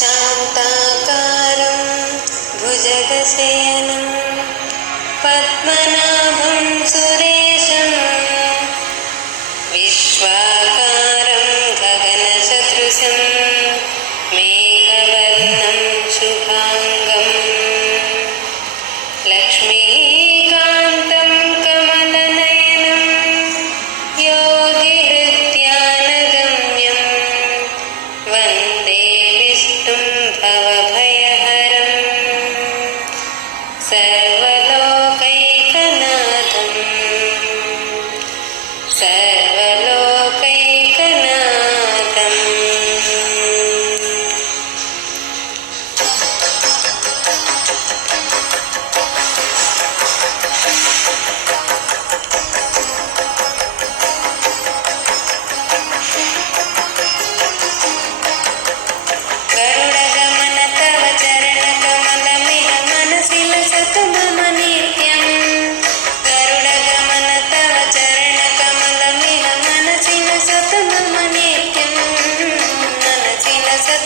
शान्ताकारं भुजगशयनं पद्मनाभं सुरेशं विश्वा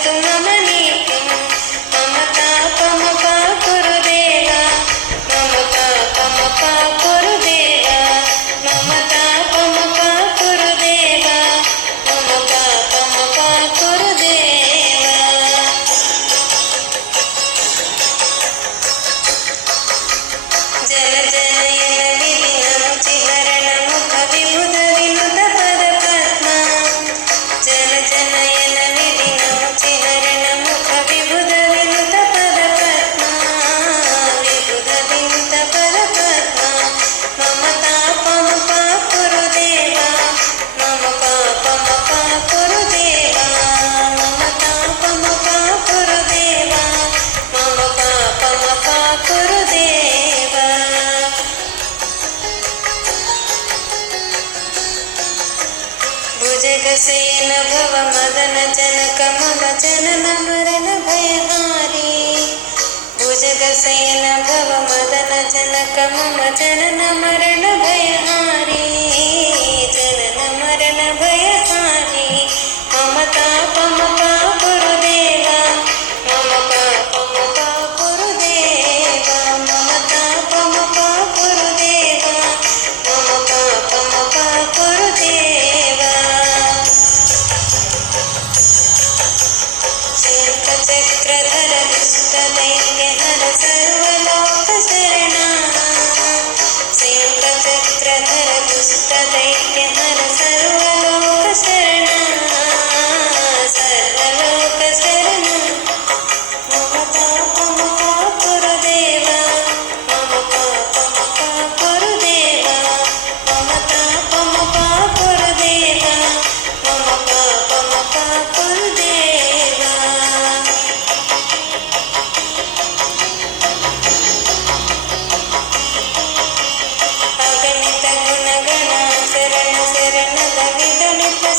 the भुजगसेन भव मदन जन जनकमल जनन मरण भयहारी भुजगसेन भव मदन जन जनकमल जनन नमरन भयहारी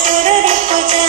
সুরের পূজা